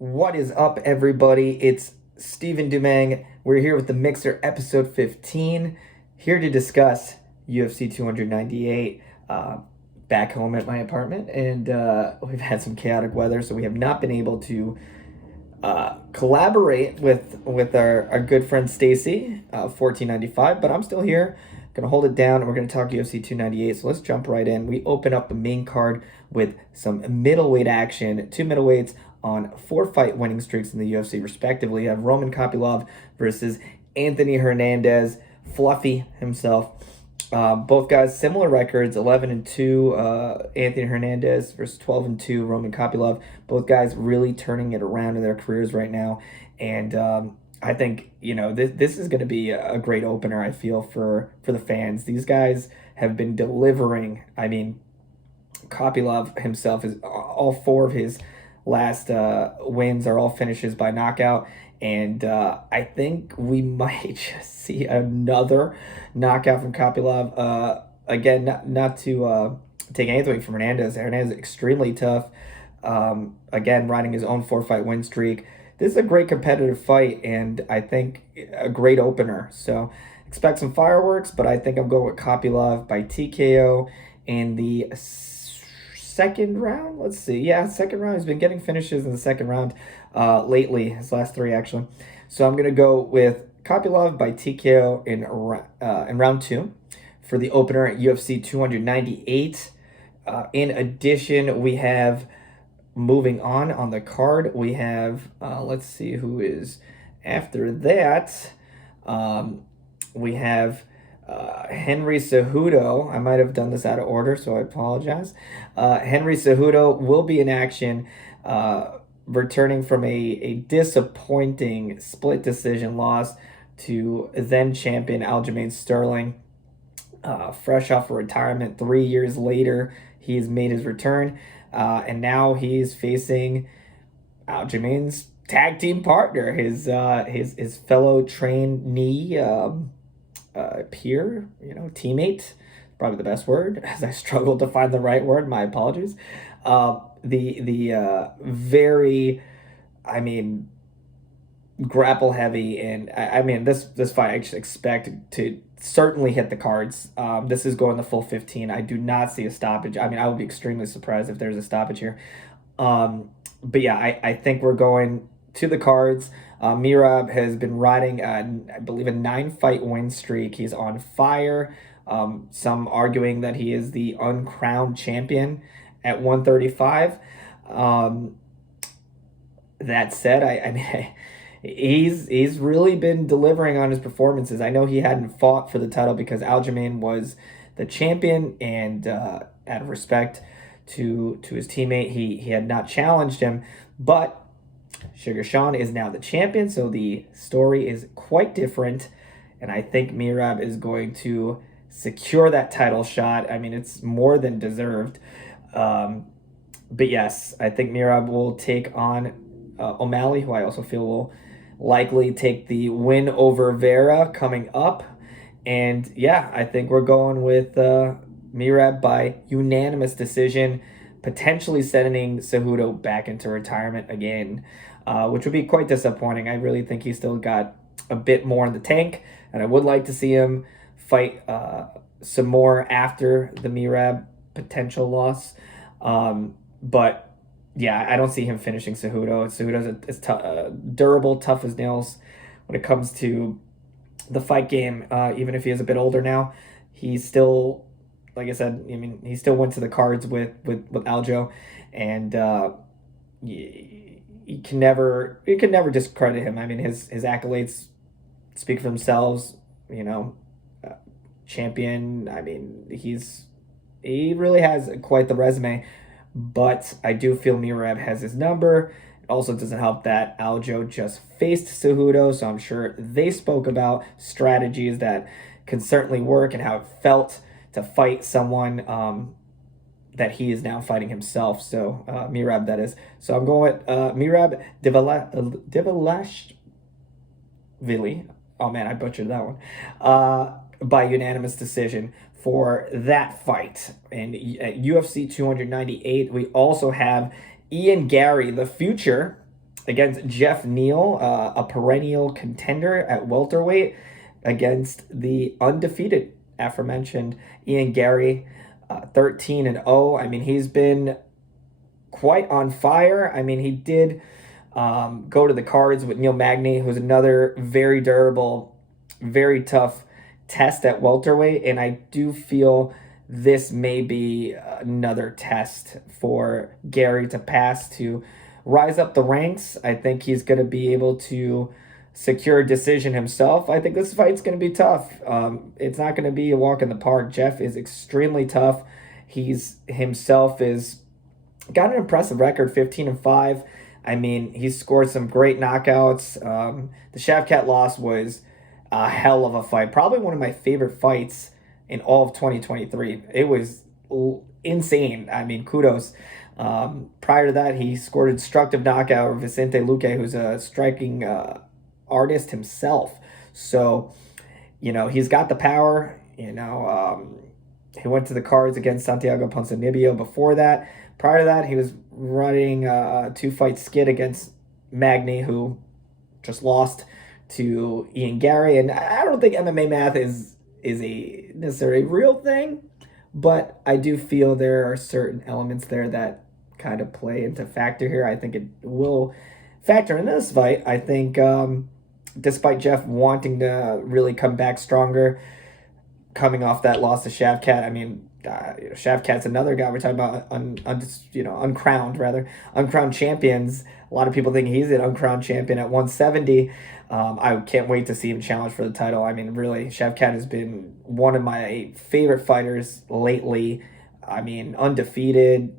What is up, everybody? It's Steven Dumeng. We're here with the Mixer episode 15, here to discuss UFC 298 back home at my apartment. And we've had some chaotic weather, so we have not been able to collaborate with our good friend Stacy, 1495, but I'm still here. Gonna hold it down, and we're gonna talk UFC 298. So let's jump right in. We open up the main card with some middleweight action. Two middleweights on 4 fight winning streaks in the UFC, respectively. You have Roman Kopylov versus Anthony Hernandez, Fluffy himself. Both guys similar records, 11-2. Anthony Hernandez versus 12-2. Roman Kopylov. Both guys really turning it around in their careers right now, and I think this is going to be a great opener. I feel for the fans. These guys have been delivering. I mean, Kopylov himself is all four of his last wins are all finishes by knockout. And I think we might just see another knockout from Kopylov. Again, not to take anything away from Hernandez. Hernandez is extremely tough. Again, riding his own 4 fight win streak. This is a great competitive fight, and I think a great opener. So expect some fireworks, but I think I'm going with Kopylov by TKO in the second round. Let's see. Yeah, second round. He's been getting finishes in the second round lately, his last three actually. So I'm going to go with Kopylov by TKO in round two for the opener at UFC 298. In addition, we have moving on the card, we have, let's see who is after that. We have Henry Cejudo. I might have done this out of order, so I apologize. Henry Cejudo will be in action, returning from a disappointing split decision loss to then champion Aljamain Sterling. Fresh off of retirement, 3 years later, he's made his return, and now he's facing Aljamain's tag team partner, his fellow trainee, peer, teammate, probably the best word, as I struggled to find the right word. My apologies. The very, I mean, grapple heavy, and I mean this fight I should expect to certainly hit the cards. This is going the full 15. I do not see a stoppage. I mean, I would be extremely surprised if there's a stoppage here. But yeah, I think we're going to the cards. Merab has been riding, I believe, a 9 fight win streak. He's on fire. Some arguing that he is the uncrowned champion at 135. That said, I mean, he's really been delivering on his performances. I know he hadn't fought for the title because Aljamain was the champion, and out of respect to his teammate, he had not challenged him. But Sugar Sean is now the champion, so the story is quite different, and I think Merab is going to secure that title shot. I mean, it's more than deserved. But yes, I think Merab will take on O'Malley, who I also feel will likely take the win over Vera coming up. And yeah, I think we're going with Merab by unanimous decision, potentially sending Cejudo back into retirement again, which would be quite disappointing. I really think he's still got a bit more in the tank, and I would like to see him fight some more after the Merab potential loss. But yeah, I don't see him finishing Cejudo. Cejudo's durable, tough as nails when it comes to the fight game. Even if he is a bit older now, he's still, like I said, I mean, he still went to the cards with Aljo, and you can never discredit him. I mean, his accolades speak for themselves. Champion. I mean, he really has quite the resume. But I do feel Merab has his number. It also doesn't help that Aljo just faced Cejudo, so I'm sure they spoke about strategies that can certainly work and how it felt to fight someone that he is now fighting himself. So Merab, that is. So I'm going with Merab Divalashvili. Oh man, I butchered that one. By unanimous decision for that fight. And at UFC 298, we also have Ian Gary, the future against Jeff Neal, a perennial contender at welterweight, against the undefeated aforementioned Ian Gary, 13-0. I mean, he's been quite on fire. I mean, he did go to the cards with Neil Magny, who's another very durable, very tough test at welterweight, and I do feel this may be another test for Gary to pass to rise up the ranks. I think he's going to be able to secure a decision himself. I think this fight's going to be tough. It's not going to be a walk in the park. Jeff is extremely tough. He's himself is got an impressive record, 15-5. I mean, he's scored some great knockouts. The Shavkat loss was a hell of a fight. Probably one of my favorite fights in all of 2023. It was insane. I mean, kudos. Prior to that, he scored a destructive knockout over Vicente Luque, who's a striking artist himself. So, he's got the power. He went to the cards against Santiago Ponzinibbio before that. Prior to that, he was running a two-fight skid against Magny, who just lost to Ian Gary. And I don't think MMA math is a necessarily real thing, but I do feel there are certain elements there that kind of play into factor here. I think it will factor in this fight. I think despite Jeff wanting to really come back stronger, coming off that loss to Shavkat, I mean, Shavkat's another guy we're talking about, uncrowned champions. A lot of people think he's an uncrowned champion at 170. I can't wait to see him challenge for the title. I mean, really, Shavkat has been one of my favorite fighters lately. I mean, undefeated,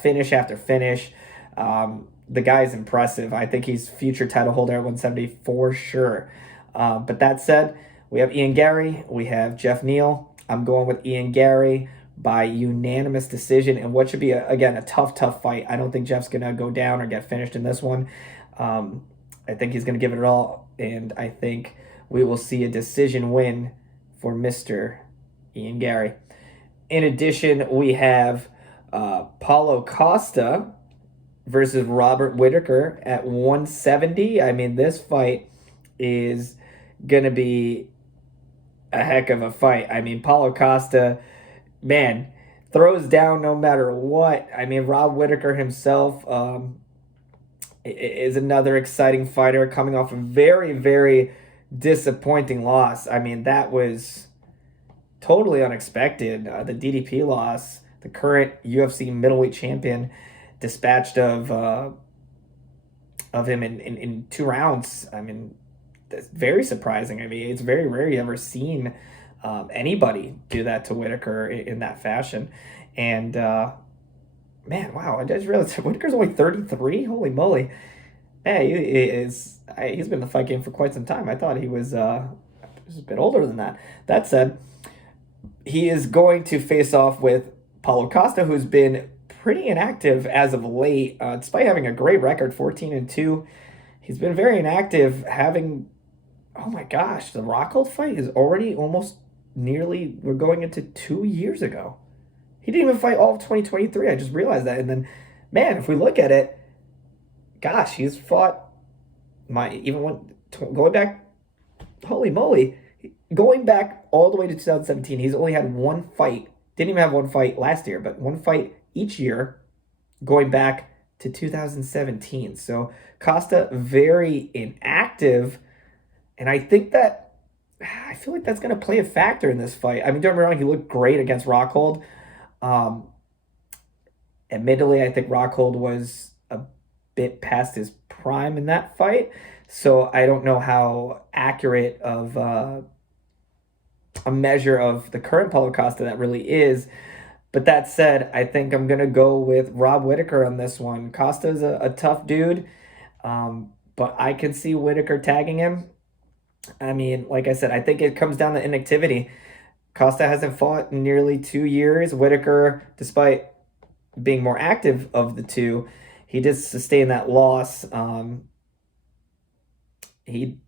finish after finish. The guy is impressive. I think he's future title holder at 170 for sure. But that said, we have Ian Gary, we have Jeff Neal. I'm going with Ian Gary by unanimous decision, and what should be, a tough fight. I don't think Jeff's going to go down or get finished in this one. I think he's going to give it all, and I think we will see a decision win for Mr. Ian Gary. In addition, we have Paulo Costa versus Robert Whittaker at 170. I mean, this fight is going to be a heck of a fight. I mean, Paulo Costa, man, throws down no matter what. I mean, Rob Whittaker himself is another exciting fighter coming off a very, very disappointing loss. I mean, that was totally unexpected. The DDP loss, the current UFC middleweight champion, dispatched of him in 2 rounds. I mean, that's very surprising. I mean, it's very rare you ever seen anybody do that to Whittaker in that fashion. And man, wow, I just realized Whittaker's only 33. Holy moly! Hey, he's been in the fight game for quite some time. I thought he was a bit older than that. That said, he is going to face off with Paulo Costa, who's been pretty inactive as of late, despite having a great record, 14-2. He's been very inactive, having, oh my gosh, the Rockhold fight is already we're going into 2 years ago. He didn't even fight all of 2023. I just realized that. And then, man, if we look at it, gosh, he's fought going back, holy moly, going back all the way to 2017, he's only had one fight. Didn't even have one fight last year, but one fight each year going back to 2017. So Costa very inactive, and I feel like that's going to play a factor in this fight. I mean, don't get me wrong, he looked great against Rockhold. Admittedly, I think Rockhold was a bit past his prime in that fight, so I don't know how accurate of a measure of the current Paulo Costa that really is. But that said, I think I'm going to go with Rob Whittaker on this one. Costa's a tough dude, but I can see Whittaker tagging him. I mean, like I said, I think it comes down to inactivity. Costa hasn't fought in nearly 2 years. Whittaker, despite being more active of the two, he did sustain that loss. He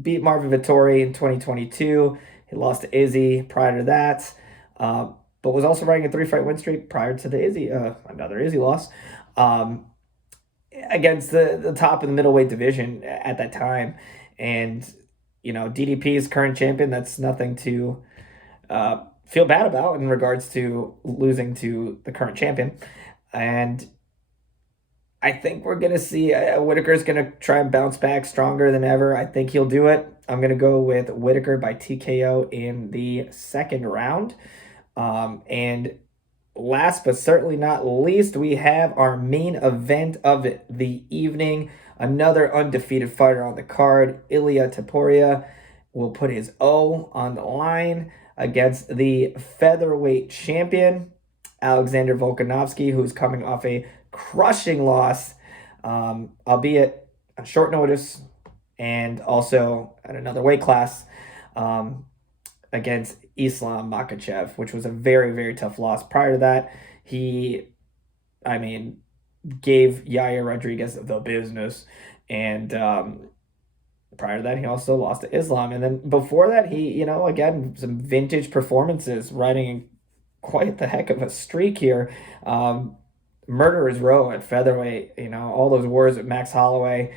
beat Marvin Vettori in 2022. He lost to Izzy prior to that. But was also riding a 3-fight win streak prior to the another Izzy loss. against the top of the middleweight division at that time. And, DDP's current champion, that's nothing to feel bad about in regards to losing to the current champion. And I think we're going to see Whitaker's going to try and bounce back stronger than ever. I think he'll do it. I'm going to go with Whitaker by TKO in the second round. And last but certainly not least, we have our main event of the evening. Another undefeated fighter on the card, Ilia Topuria, will put his O on the line against the featherweight champion, Alexander Volkanovski, who's coming off a crushing loss, albeit on short notice, and also at another weight class, against Islam Makhachev, which was a very, very tough loss. Prior to that, he gave Yair Rodriguez the business. And prior to that, he also lost to Islam. And then before that, he, again, some vintage performances, riding quite the heck of a streak here. Murderer's Row at featherweight, all those wars with Max Holloway.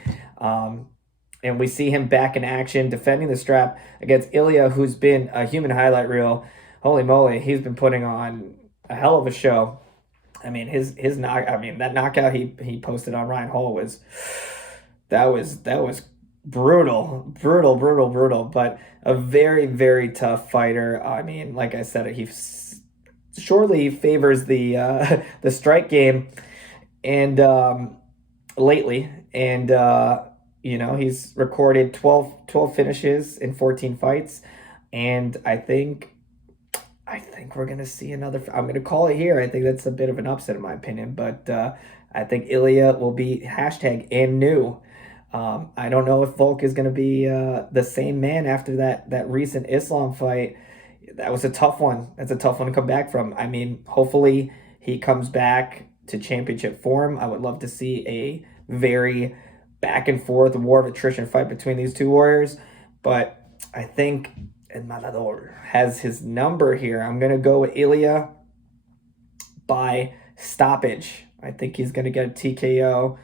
And we see him back in action, defending the strap against Ilya, who's been a human highlight reel. Holy moly, he's been putting on a hell of a show. That knockout he posted on Ryan Hall was brutal, but a very, very tough fighter. Like I said, he surely favors the the strike game, and lately, and he's recorded 12 finishes in 14 fights, and I think we're gonna see another. I'm gonna call it here. I think that's a bit of an upset in my opinion, but I think Ilya will be #and new. I don't know if Volk is gonna be the same man after that recent Islam fight. That was a tough one. That's a tough one to come back from. Hopefully he comes back to championship form. I would love to see a very back and forth war of attrition fight between these two warriors. But I think Matador has his number here. I'm going to go with Ilya by stoppage. I think he's going to get a TKO.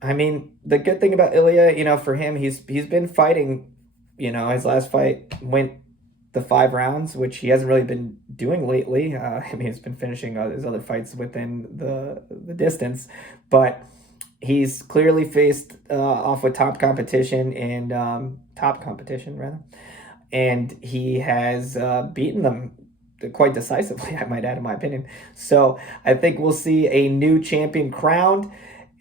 The good thing about Ilya, for him, he's been fighting, his last fight went the 5 rounds, which he hasn't really been doing lately. He's been finishing his other fights within the distance, but he's clearly faced off with top competition, and he has beaten them quite decisively, I might add, in my opinion. So I think we'll see a new champion crowned,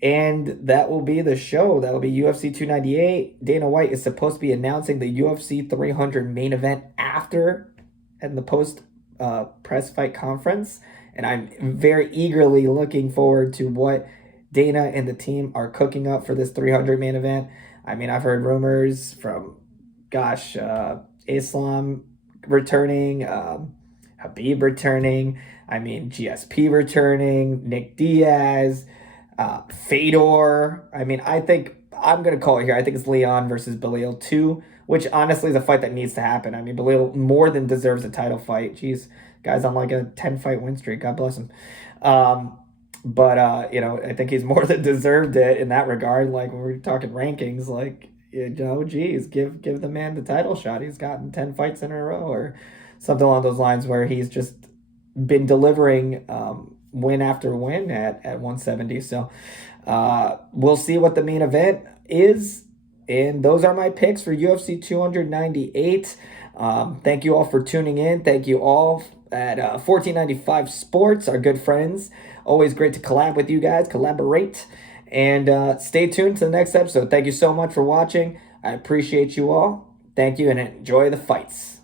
and that will be the show. That will be UFC 298. Dana White is supposed to be announcing the UFC 300 main event after and the post press fight conference, and I'm very eagerly looking forward to what Dana and the team are cooking up for this 300 main event. I've heard rumors from, Islam returning, Habib returning, GSP returning, Nick Diaz, Fedor. I think I'm going to call it here. I think it's Leon versus Belal 2, which honestly is a fight that needs to happen. Belal more than deserves a title fight. Jeez, guy's on like a 10-fight win streak. God bless him. But I think he's more than deserved it in that regard. Like, when we're talking rankings, give the man the title shot. He's gotten 10 fights in a row or something along those lines, where he's just been delivering win after win at 170. So we'll see what the main event is. And those are my picks for UFC 298. Thank you all for tuning in. Thank you all at 1495 Sports, our good friends. Always great to collaborate. And stay tuned to the next episode. Thank you so much for watching. I appreciate you all. Thank you, and enjoy the fights.